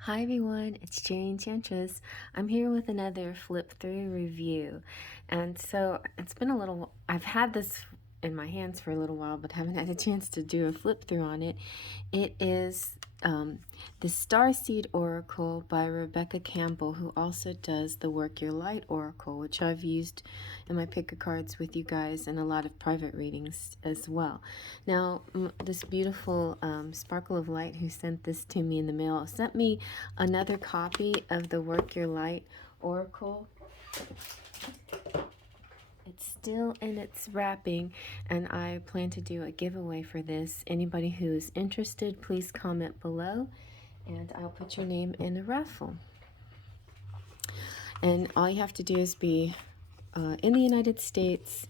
Hi everyone, it's Enchantress. I'm here with another flip through review. And so it's been a little, I've had this in my hands for a little while, but haven't had a chance to do a flip through on it. It is the Starseed Oracle by Rebecca Campbell, who also does the Work Your Light Oracle, which I've used in my pick of cards with you guys and a lot of private readings as well. Now, this beautiful Sparkle of Light who sent this to me in the mail sent me another copy of the Work Your Light Oracle. It's still in its wrapping, and I plan to do a giveaway for this. Anybody who is interested, please comment below, and I'll put your name in a raffle. And all you have to do is be in the United States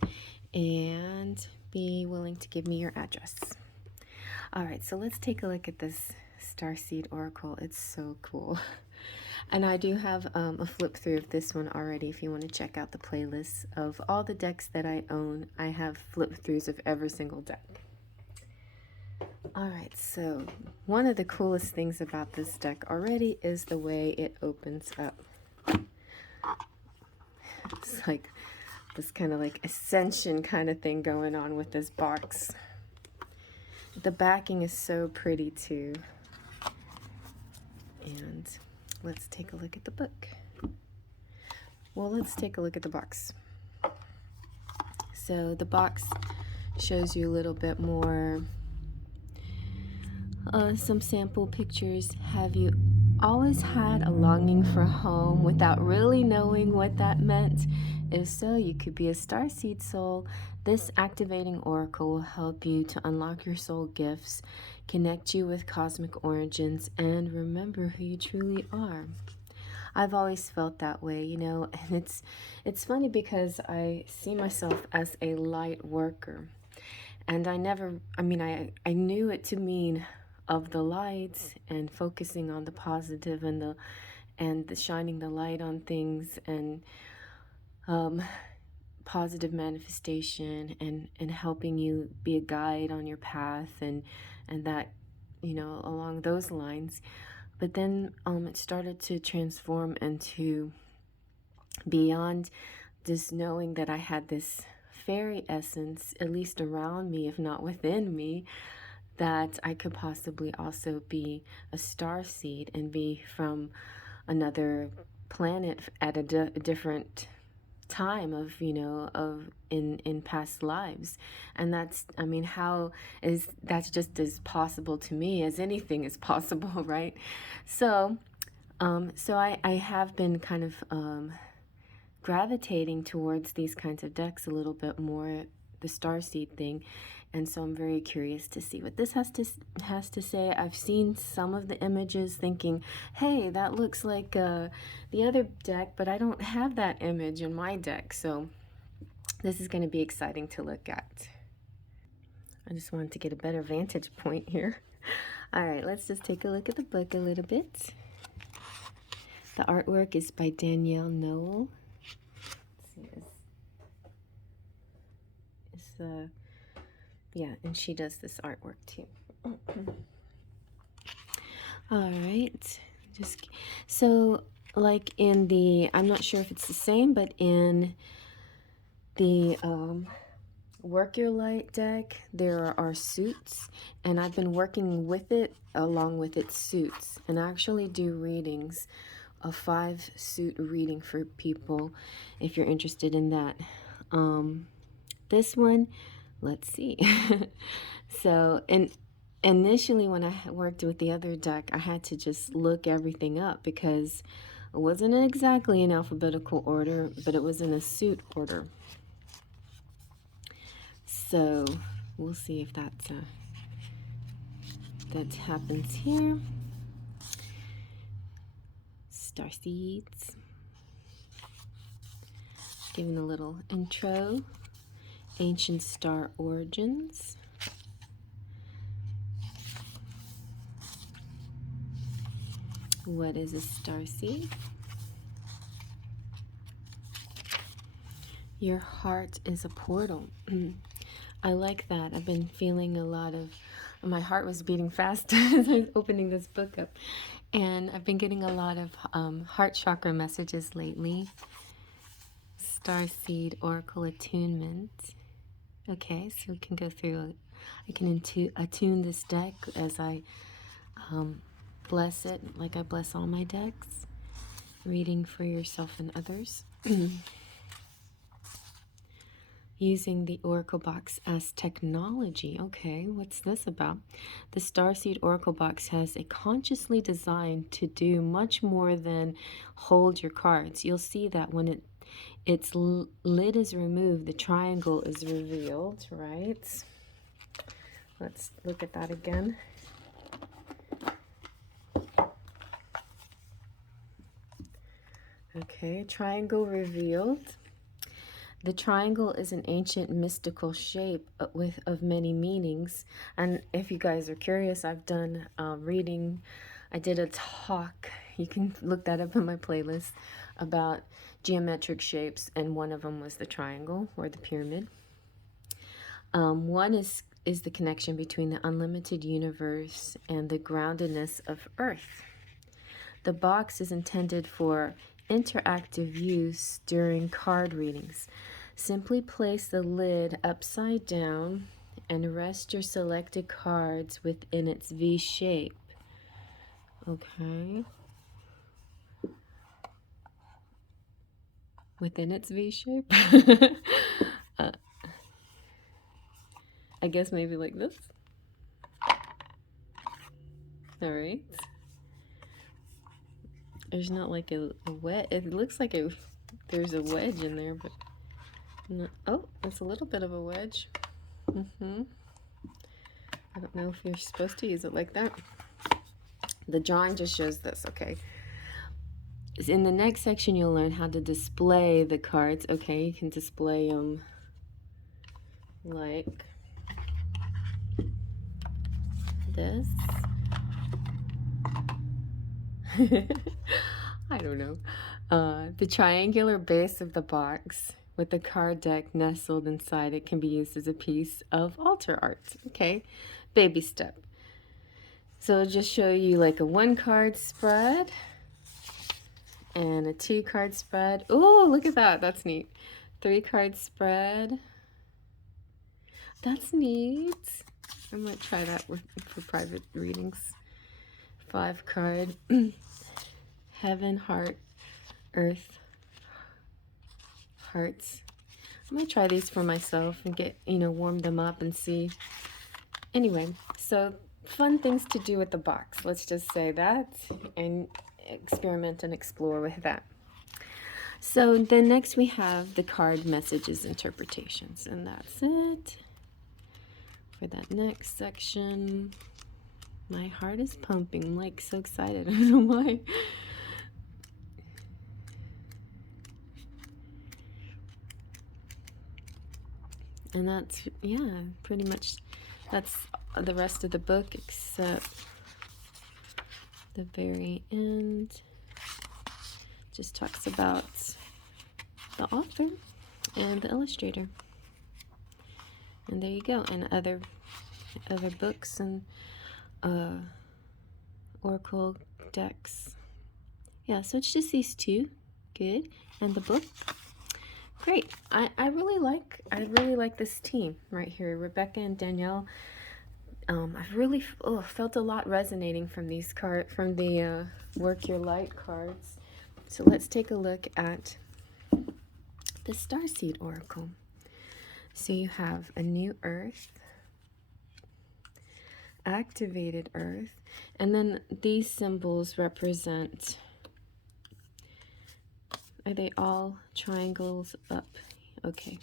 and be willing to give me your address. All right, so let's take a look at this Starseed Oracle. It's so cool. And I do have a flip through of this one already. If you want to check out the playlist of all the decks that I own, I have flip throughs of every single deck. All right, so one of the coolest things about this deck already is the way it opens up. It's like this kind of like ascension kind of thing going on with this box. The backing is so pretty too. And let's take a look at the book. Well, let's take a look at the box. So the box shows you a little bit more, some sample pictures. Have you always had a longing for home without really knowing what that meant? If so, you could be a starseed soul. This activating oracle will help you to unlock your soul gifts, connect you with cosmic origins, and remember who you truly are. I've always felt that way, you know, and it's funny because I see myself as a light worker. And I knew it to mean of the light and focusing on the positive and the shining the light on things and positive manifestation and helping you be a guide on your path and that, you know, along those lines. But then it started to transform into beyond just knowing that I had this fairy essence, at least around me, if not within me, that I could possibly also be a star seed and be from another planet at a different time of, you know, of in past lives. And that's, I mean, that's just as possible to me as anything is possible, right? So I have been kind of gravitating towards these kinds of decks a little bit more, the starseed thing, and so I'm very curious to see what this has to say. I've seen some of the images thinking, hey, that looks like the other deck, but I don't have that image in my deck, so this is going to be exciting to look at. I just wanted to get a better vantage point here. All right, let's just take a look at the book a little bit. The artwork is by Danielle Noel. Yeah, and she does this artwork too. All right, so like in the, I'm not sure if it's the same, but in the Work Your Light deck, there are suits, and I've been working with it along with its suits, and I actually do readings, a 5-suit reading for people if you're interested in that. This one, let's see. So, and initially when I worked with the other deck, I had to just look everything up because it wasn't exactly in alphabetical order, but it was in a suit order. So we'll see if that happens here. Starseeds. Giving a little intro. Ancient star origins. What is a starseed? Your heart is a portal. I like that. I've been feeling a lot of, my heart was beating fast as I was opening this book up. And I've been getting a lot of heart chakra messages lately. Starseed Oracle attunement. Okay, so we can go through. I can attune this deck as I bless it, like I bless all my decks. Reading for yourself and others. Using the Oracle box as technology. Okay, what's this about? The Starseed Oracle box has a consciously designed to do much more than hold your cards. You'll see that when its lid is removed, the triangle is revealed, right? Let's look at that again. Okay, triangle revealed. The triangle is an ancient mystical shape of many meanings. And if you guys are curious, I've done reading. I did a talk. You can look that up in my playlist about geometric shapes, and one of them was the triangle or the pyramid. One is the connection between the unlimited universe and the groundedness of Earth. The box is intended for interactive use during card readings. Simply place the lid upside down and rest your selected cards within its V shape. Okay. Within its V shape? I guess maybe like this. All right. There's not like a wedge. It looks like there's a wedge in there, but no. Oh, it's a little bit of a wedge. I don't know if you're supposed to use it like that. The drawing just shows this, okay? In the next section, you'll learn how to display the cards. Okay, you can display them like this. I don't know. The triangular base of the box with the card deck nestled inside it can be used as a piece of altar art. Okay, baby step. So I'll just show you like a 1-card spread and a 2-card spread. Oh, look at that. That's neat. 3-card spread. That's neat. I might try that for private readings. 5-card. Heaven, heart, earth, hearts. I'm going to try these for myself and get, warm them up and see. Anyway, so fun things to do with the box. Let's just say that and experiment and explore with that. So then next we have the card messages interpretations, and that's it for that next section. My heart is pumping. I'm like so excited. I don't know why. And that's, yeah, pretty much that's the rest of the book except the very end. Just talks about the author and the illustrator. And there you go. And other books and Oracle decks. Yeah, so it's just these two. Good. And the book. Great. I really like this team right here, Rebecca and Danielle. I've really felt a lot resonating from these from the Work Your Light cards. So let's take a look at the Starseed Oracle. So you have a new Earth, activated Earth, and then these symbols represent. Are they all triangles up? Okay.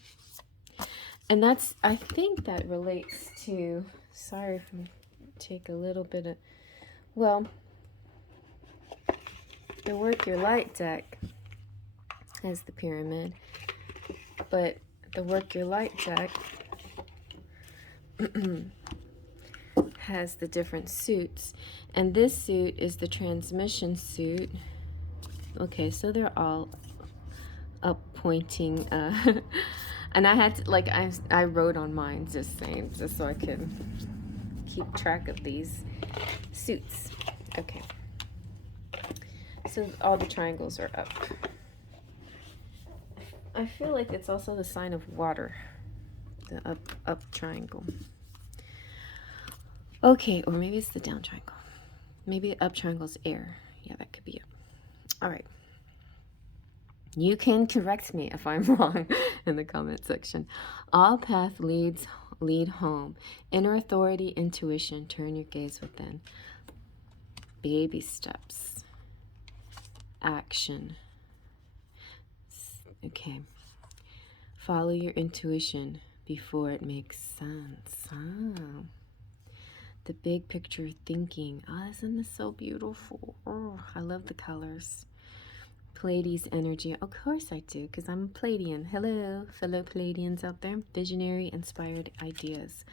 And that's, I think that relates to, sorry if I take a little bit of, well, the Work Your Light deck has the pyramid, but the Work Your Light deck has the different suits. And this suit is the transmission suit. Okay, so they're all up pointing, and I had to, like, I wrote on mine just so I could keep track of these suits. Okay, So all the triangles are up. I feel like it's also the sign of water, the up triangle. Okay, or maybe it's the down triangle. Maybe up triangle's air. Yeah, that could be it. All right. You can correct me if I'm wrong in the comment section. All paths lead home. Inner authority, intuition. Turn your gaze within. Baby steps. Action. Okay. Follow your intuition before it makes sense. Oh. The big picture thinking. Oh, isn't this so beautiful? Oh, I love the colors. Pleiades energy. Of course I do, because I'm a Pleiadian. Hello, fellow Pleiadians out there. Visionary, inspired ideas.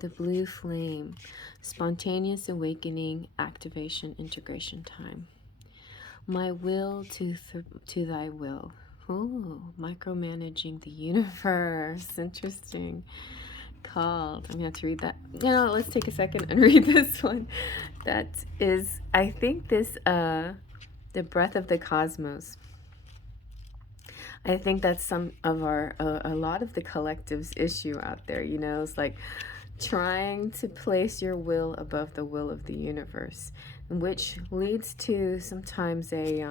The blue flame. Spontaneous awakening, activation, integration time. My will to thy will. Ooh, micromanaging the universe. Interesting. Called. I'm going to have to read that. You know, let's take a second and read this one. That is, I think this, the breath of the cosmos. I think that's some of our, a lot of the collective's issue out there, you know, it's like trying to place your will above the will of the universe, which leads to sometimes a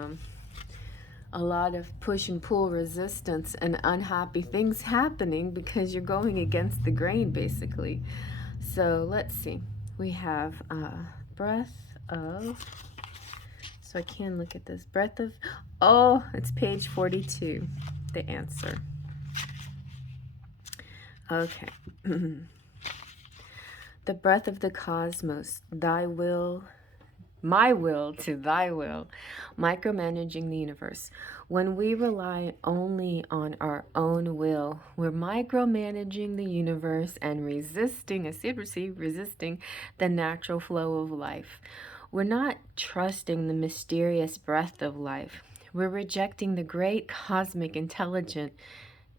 lot of push and pull resistance and unhappy things happening because you're going against the grain, basically. So let's see. We have breath of, so I can look at this. Breath of, oh, it's page 42, the answer. Okay. The breath of the cosmos, thy will, my will to thy will, micromanaging the universe. When we rely only on our own will, we're micromanaging the universe and resisting, resisting the natural flow of life. We're not trusting the mysterious breath of life. We're rejecting the great cosmic intelligence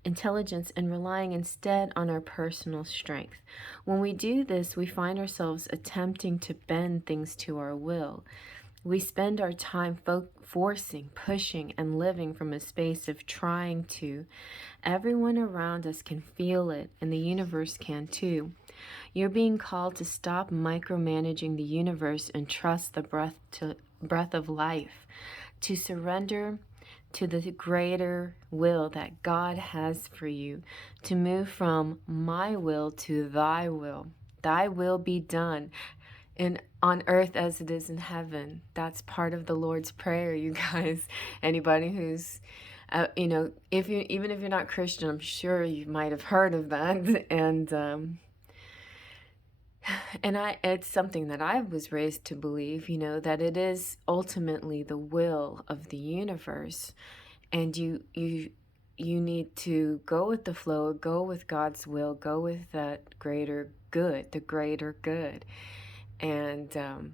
and relying instead on our personal strength. When we do this, we find ourselves attempting to bend things to our will. We spend our time forcing, pushing, and living from a space of trying to. Everyone around us can feel it, and the universe can too. You're being called to stop micromanaging the universe and trust the breath of life, to surrender to the greater will that God has for you, to move from my will to thy will. Thy will be done on earth as it is in heaven. That's part of the Lord's Prayer, you guys. Anybody who's, you know, even if you're not Christian, I'm sure you might have heard of that. And it's something that I was raised to believe, you know, that it is ultimately the will of the universe, and you need to go with the flow, go with God's will, go with that greater good, the greater good, and then,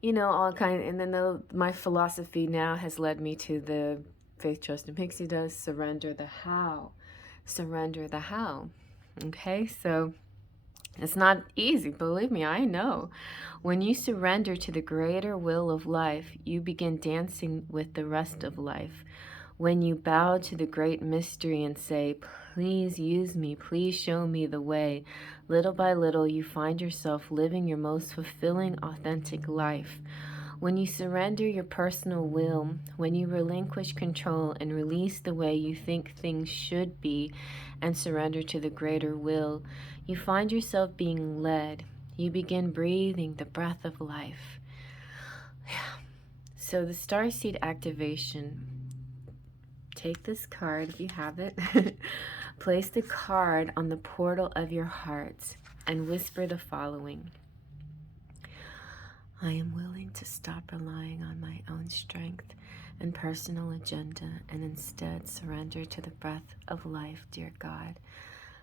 you know, all kind. And then my philosophy now has led me to the Faith, Trust, and Pixie Dust. Surrender the how. Surrender the how. Okay, so it's not easy, believe me, I know. When you surrender to the greater will of life, you begin dancing with the rest of life. When you bow to the great mystery and say, please use me, please show me the way, little by little you find yourself living your most fulfilling, authentic life. When you surrender your personal will, when you relinquish control and release the way you think things should be and surrender to the greater will, you find yourself being led. You begin breathing the breath of life. So the Starseed activation, take this card if you have it, place the card on the portal of your heart and whisper the following. I am willing to stop relying on my own strength and personal agenda and instead surrender to the breath of life, dear God.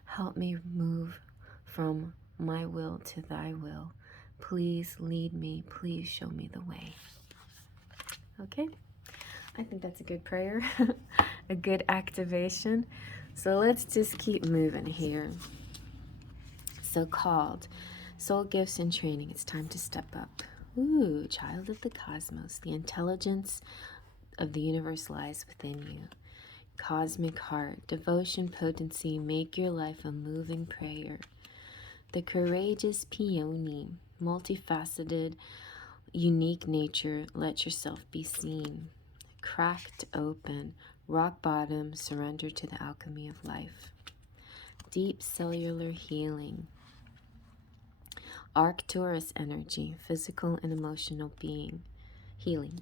Help me move from my will to thy will. Please lead me. Please show me the way. Okay? I think that's a good prayer, a good activation. So let's just keep moving here. So called, soul gifts and training. It's time to step up. Ooh, child of the cosmos. The intelligence of the universe lies within you. Cosmic heart, devotion, potency, make your life a moving prayer. The courageous peony, multifaceted, unique nature, let yourself be seen. Cracked open, rock bottom, surrender to the alchemy of life. Deep cellular healing. Arcturus energy, physical and emotional being. Healing.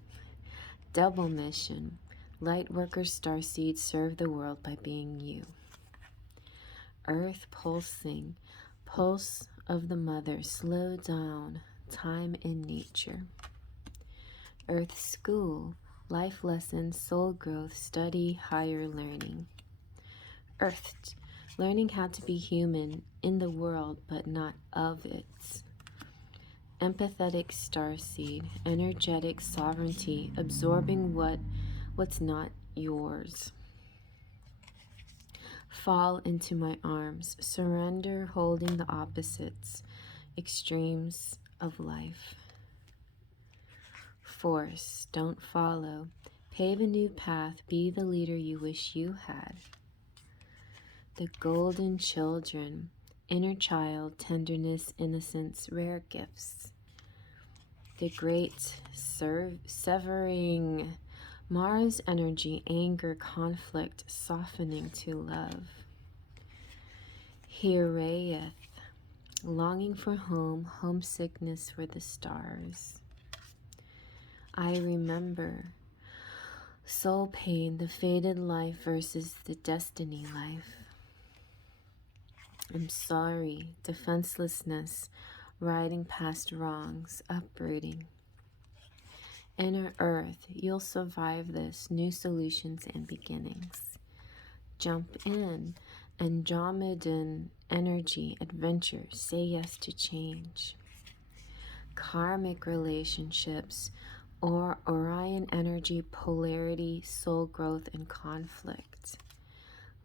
Double mission. Light workers, starseed, serve the world by being you. Earth pulsing. Pulse of the mother, slow down. Time in nature. Earth school. Life lessons, soul growth, study, higher learning. Earthed. Learning how to be human in the world, but not of it. Empathetic starseed, energetic sovereignty, absorbing what's not yours. Fall into my arms, surrender, holding the opposites, extremes of life. Force, don't follow. Pave a new path, be the leader you wish you had. The golden children, inner child, tenderness, innocence, rare gifts. The great severing, Mars energy, anger, conflict, softening to love. Hiraeth, longing for home, homesickness for the stars. I remember, soul pain, the fated life versus the destiny life. I'm sorry, defenselessness, riding past wrongs, uprooting. Inner earth, you'll survive this, new solutions and beginnings. Jump in, Andromedan energy, adventure, say yes to change. Karmic relationships, or Orion energy, polarity, soul growth and conflict.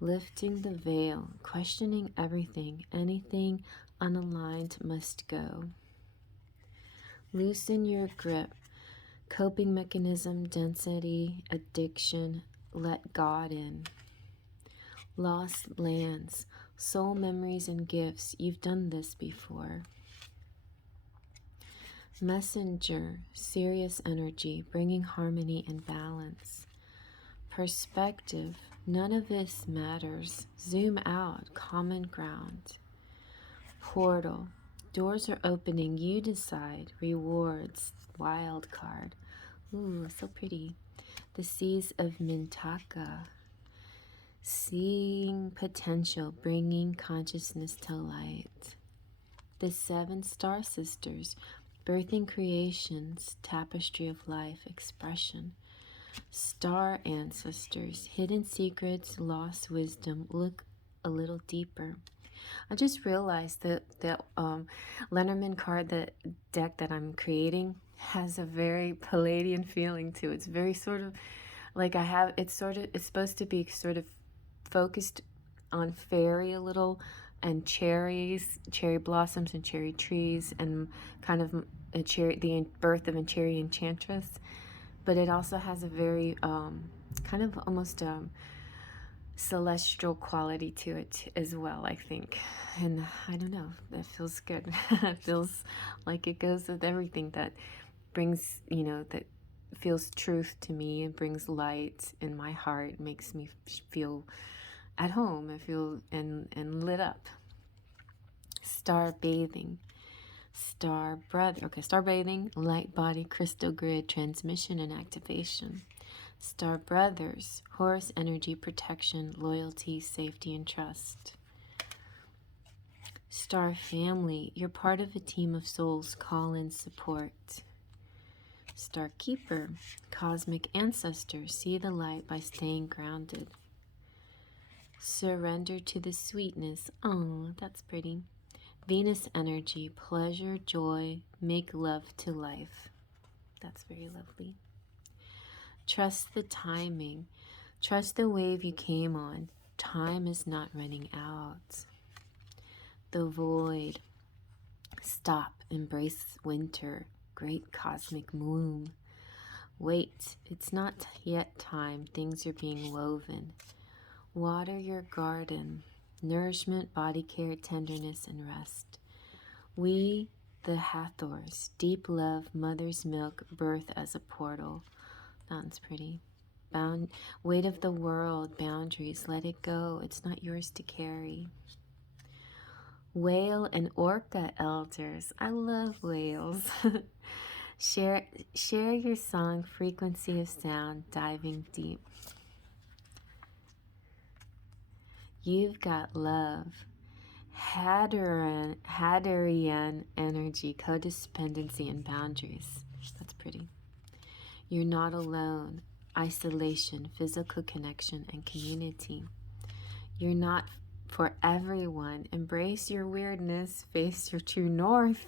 Lifting the veil, questioning everything, anything unaligned must go. Loosen your grip, coping mechanism, density, addiction, let God in. Lost lands, soul memories and gifts, you've done this before. Messenger, serious energy, bringing harmony and balance. Perspective, none of this matters. Zoom out, common ground. Portal, doors are opening, you decide. Rewards, wild card. Ooh, so pretty. The seas of Mintaka. Seeing potential, bringing consciousness to light. The 7 star sisters, birthing creations, tapestry of life, expression. Star ancestors, hidden secrets, lost wisdom, look a little deeper. I just realized that Lenormand card, that deck that I'm creating, has a very Palladian feeling to it. It's very sort of like it's supposed to be sort of focused on fairy a little, and cherries, cherry blossoms and cherry trees, and kind of the birth of a cherry enchantress. But it also has a very kind of almost celestial quality to it as well, I think. And I don't know, that feels good. It feels like it goes with everything that brings, that feels truth to me and brings light in my heart, makes me feel at home. I feel and lit up. Star bathing. Star brother. Okay, star bathing, light body, crystal grid, transmission and activation. Star brothers, Horus energy, protection, loyalty, safety, and trust. Star family, you're part of a team of souls, call in support. Star keeper, cosmic ancestors, see the light by staying grounded. Surrender to the sweetness, oh, that's pretty. Venus energy, pleasure, joy, make love to life. That's very lovely. Trust the timing. Trust the wave you came on. Time is not running out. The void. Stop, embrace winter, great cosmic womb. Wait, it's not yet time. Things are being woven. Water your garden. Nourishment, body care, tenderness, and rest. We, the Hathors, deep love, mother's milk, birth as a portal. Sounds pretty. Weight of the world, boundaries, let it go. It's not yours to carry. Whale and orca elders. I love whales. Share your song, frequency of sound, diving deep. You've got love. Hadarian energy, codependency, and boundaries. That's pretty. You're not alone. Isolation, physical connection, and community. You're not for everyone. Embrace your weirdness. Face your true north.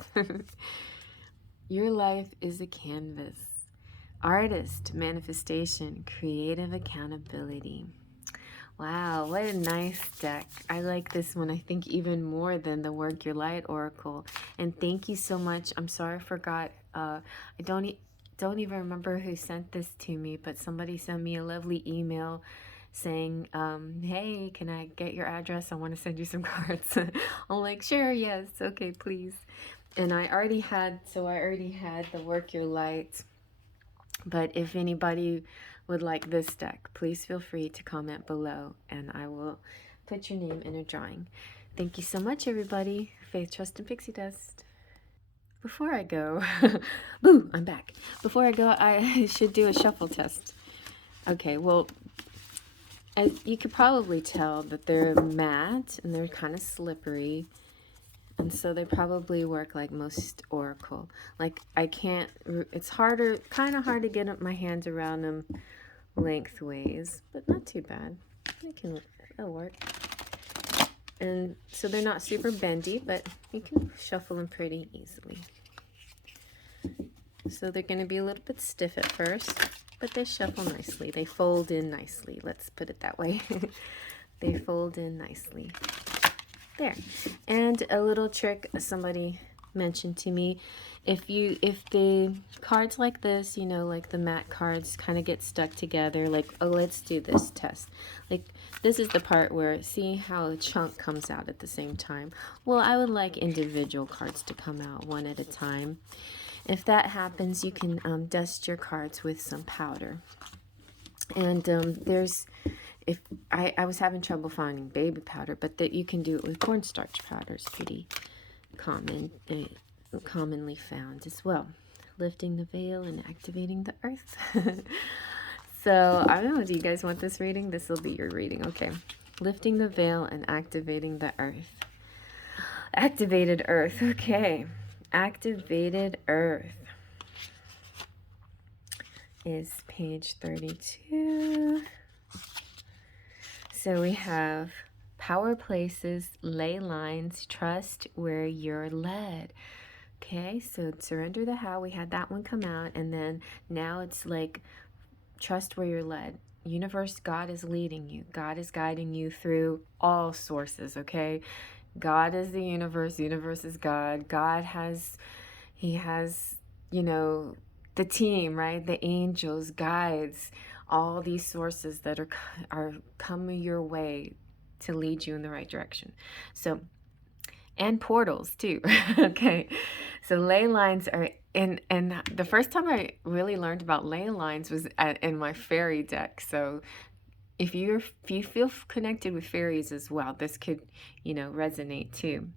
Your life is a canvas. Artist, manifestation, creative accountability. Wow, what a nice deck. I like this one, I think, even more than the Work Your Light Oracle. And thank you so much. I'm sorry I forgot. I don't even remember who sent this to me, but somebody sent me a lovely email saying, hey, can I get your address? I want to send you some cards. I'm like, sure, yes, okay, please. And I already had the Work Your Light. But if anybody would like this deck, please feel free to comment below and I will put your name in a drawing. Thank you so much, everybody. Faith, trust, and pixie dust. Before I go, boo, I'm back. Before I go, I should do a shuffle test. Okay, well, as you could probably tell that they're matte and they're kind of slippery. And so they probably work like most Oracle. Like it's kind of hard to get my hands around them lengthways, but not too bad. It'll work. And so they're not super bendy, but you can shuffle them pretty easily. So they're going to be a little bit stiff at first, but they shuffle nicely. They fold in nicely. Let's put it that way. They fold in nicely. There. And a little trick somebody mentioned to me, if the cards like this, you know, like the matte cards kind of get stuck together, like, oh, let's do this test. Like, this is the part where, see how a chunk comes out at the same time. Well, I would like individual cards to come out one at a time. If that happens, you can dust your cards with some powder. And if I was having trouble finding baby powder, but that you can do it with cornstarch powder is pretty commonly found as well. Lifting the veil and activating the earth. So I don't know, do you guys want this reading? This will be your reading. Okay. Lifting the veil and activating the earth. Activated earth. Okay. Activated earth is page 32. So we have power places, ley lines, trust where you're led. Okay, so surrender the how, we had that one come out, and then now it's like trust where you're led. Universe, God is leading you. God is guiding you through all sources, okay? God is the universe is God. God has, he has, you know, the team, right? The angels, guides, all these sources that are coming your way to lead you in the right direction. So, and portals too. Okay, so ley lines are in, and the first time I really learned about ley lines was in my fairy deck. So if you feel connected with fairies as well, this could, you know, resonate too.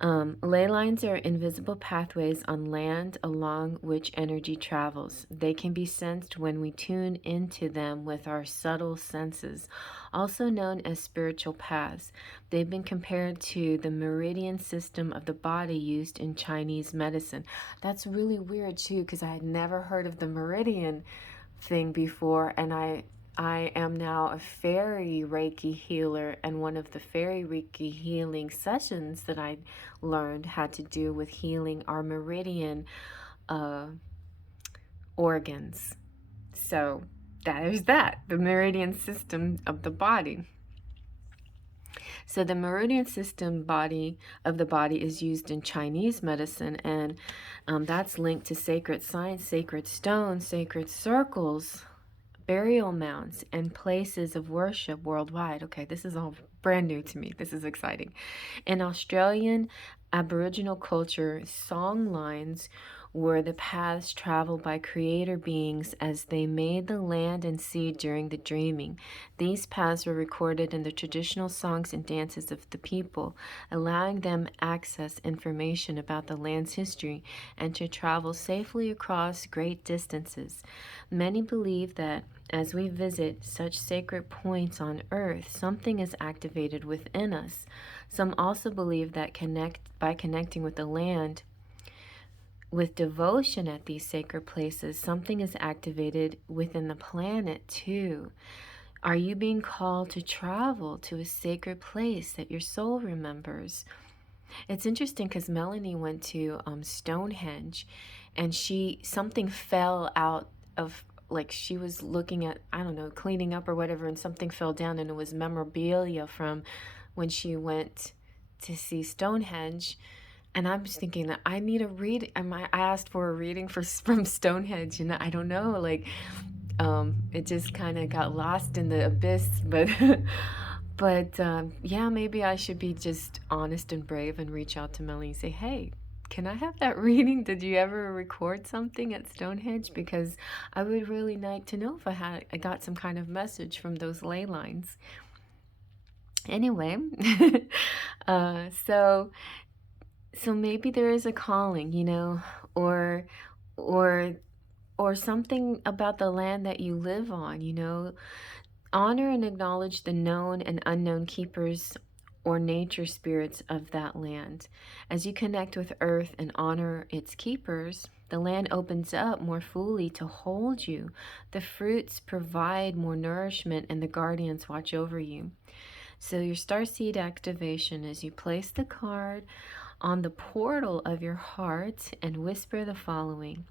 Ley lines are invisible pathways on land along which energy travels. They can be sensed when we tune into them with our subtle senses, also known as spiritual paths. They've been compared to the meridian system of the body used in Chinese medicine. That's really weird too, because I had never heard of the meridian thing before, and I am now a fairy Reiki healer, and one of the fairy Reiki healing sessions that I learned had to do with healing our meridian organs. So there's that, the meridian system of the body. So the meridian system body of the body is used in Chinese medicine, and that's linked to sacred science, sacred stones, sacred circles, burial mounds, and places of worship worldwide. Okay, this is all brand new to me. This is exciting. In Australian Aboriginal culture, song lines were the paths traveled by creator beings as they made the land and sea during the dreaming. These paths were recorded in the traditional songs and dances of the people, allowing them access information about the land's history and to travel safely across great distances. Many believe that as we visit such sacred points on earth, something is activated within us. Some also believe that by connecting with the land with devotion at these sacred places, something is activated within the planet too. Are you being called to travel to a sacred place that your soul remembers? It's interesting because Melanie went to Stonehenge, and something fell out of, like, she was looking at, I don't know, cleaning up or whatever, and something fell down, and it was memorabilia from when she went to see Stonehenge. And I was thinking that I need a read. I asked for a reading from Stonehenge, and I don't know, like, it just kind of got lost in the abyss. But, yeah, maybe I should be just honest and brave and reach out to Melanie and say, "Hey, can I have that reading? Did you ever record something at Stonehenge? Because I would really like to know if I got some kind of message from those ley lines." Anyway, uh, so so maybe there is a calling, or or or something about the land that you live on. Honor and acknowledge the known and unknown keepers or nature spirits of that land. As you connect with earth and honor its keepers, the land opens up more fully to hold you. The fruits provide more nourishment, and the guardians watch over you. So, your starseed activation is you place the card on the portal of your heart and whisper the following: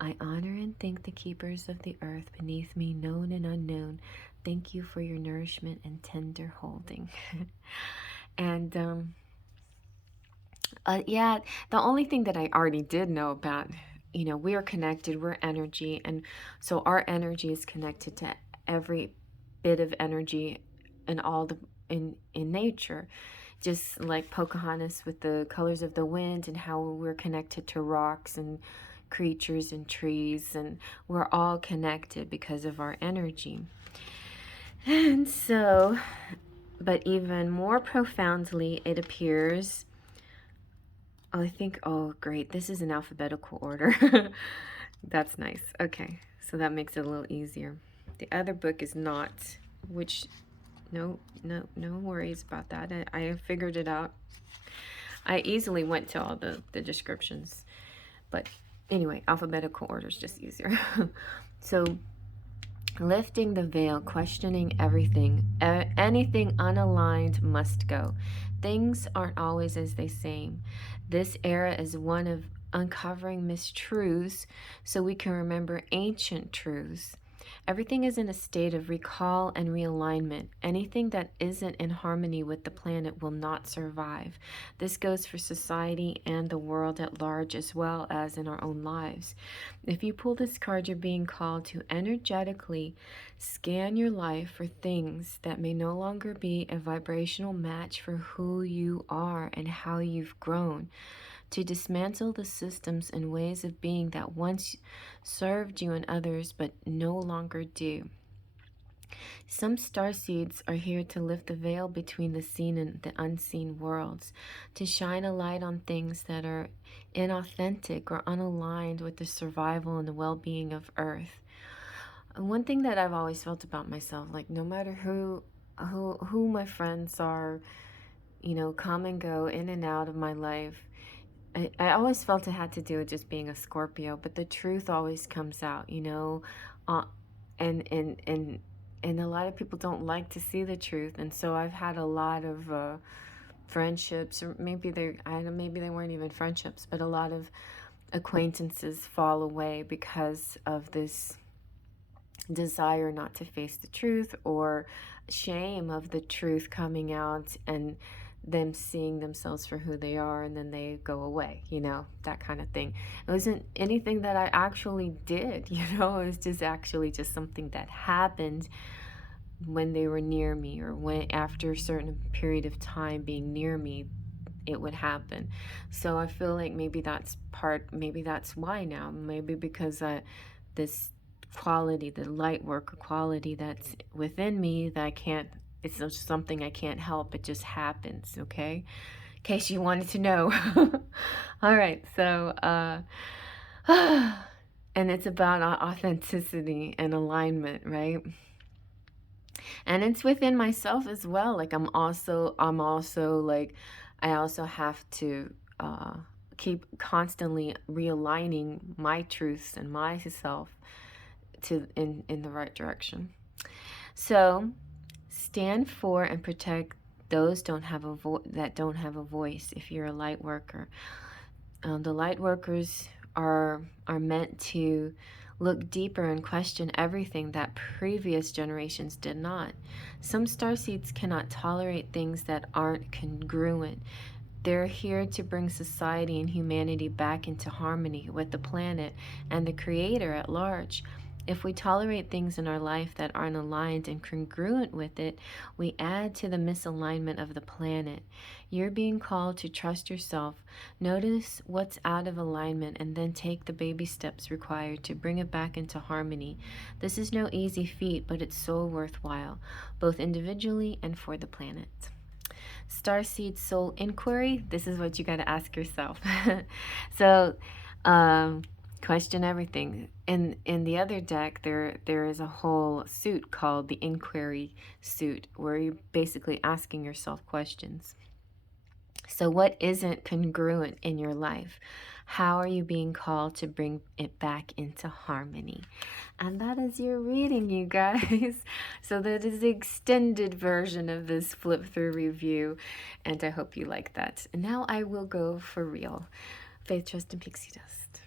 I honor and thank the keepers of the earth beneath me, known and unknown. Thank you for your nourishment and tender holding. And yeah, the only thing that I already did know about, we are connected, we're energy, and so our energy is connected to every bit of energy in all the in nature. Just like Pocahontas with the colors of the wind, and how we're connected to rocks and creatures and trees, and we're all connected because of our energy. And so, but even more profoundly, it appears, I think, oh, great, this is in alphabetical order. That's nice. Okay, so that makes it a little easier. The other book is not, which, no worries about that. I figured it out. I easily went to all the descriptions. But anyway, alphabetical order is just easier. So, lifting the veil, questioning everything. Anything unaligned must go. Things aren't always as they seem. This era is one of uncovering mistruths so we can remember ancient truths. Everything is in a state of recall and realignment. Anything that isn't in harmony with the planet will not survive. This goes for society and the world at large, as well as in our own lives. If you pull this card, you're being called to energetically scan your life for things that may no longer be a vibrational match for who you are and how you've grown, to dismantle the systems and ways of being that once served you and others but no longer do. Some starseeds are here to lift the veil between the seen and the unseen worlds, to shine a light on things that are inauthentic or unaligned with the survival and the well-being of Earth. And one thing that I've always felt about myself, like, no matter who my friends are, come and go in and out of my life, I always felt it had to do with just being a Scorpio, but the truth always comes out, and a lot of people don't like to see the truth, and so I've had a lot of friendships, or maybe maybe they weren't even friendships, but a lot of acquaintances fall away because of this desire not to face the truth, or shame of the truth coming out, and them seeing themselves for who they are, and then they go away, that kind of thing. It wasn't anything that I actually did, it was just actually just something that happened when they were near me, or when after a certain period of time being near me, it would happen. So I feel like maybe that's why now, maybe because this quality, the light worker quality that's within me, that I can't, it's just something I can't help, it just happens. Okay, in case you wanted to know. All right, so and it's about authenticity and alignment, right? And it's within myself as well. Like I'm also like, I also have to keep constantly realigning my truths and myself to in the right direction. So stand for and protect those that don't have a voice. If you're a light worker, the light workers are meant to look deeper and question everything that previous generations did not. Some starseeds cannot tolerate things that aren't congruent. They're here to bring society and humanity back into harmony with the planet and the Creator at large. If we tolerate things in our life that aren't aligned and congruent with it, we add to the misalignment of the planet. You're being called to trust yourself, notice what's out of alignment, and then take the baby steps required to bring it back into harmony. This is no easy feat, but it's so worthwhile, both individually and for the planet. Starseed Soul Inquiry, this is what you got to ask yourself. So, question everything. In the other deck, there is a whole suit called the Inquiry suit, where you're basically asking yourself questions. So what isn't congruent in your life? How are you being called to bring it back into harmony? And that is your reading, you guys. So that is the extended version of this flip through review, and I hope you like that. And now I will go for real. Faith, trust, and pixie dust.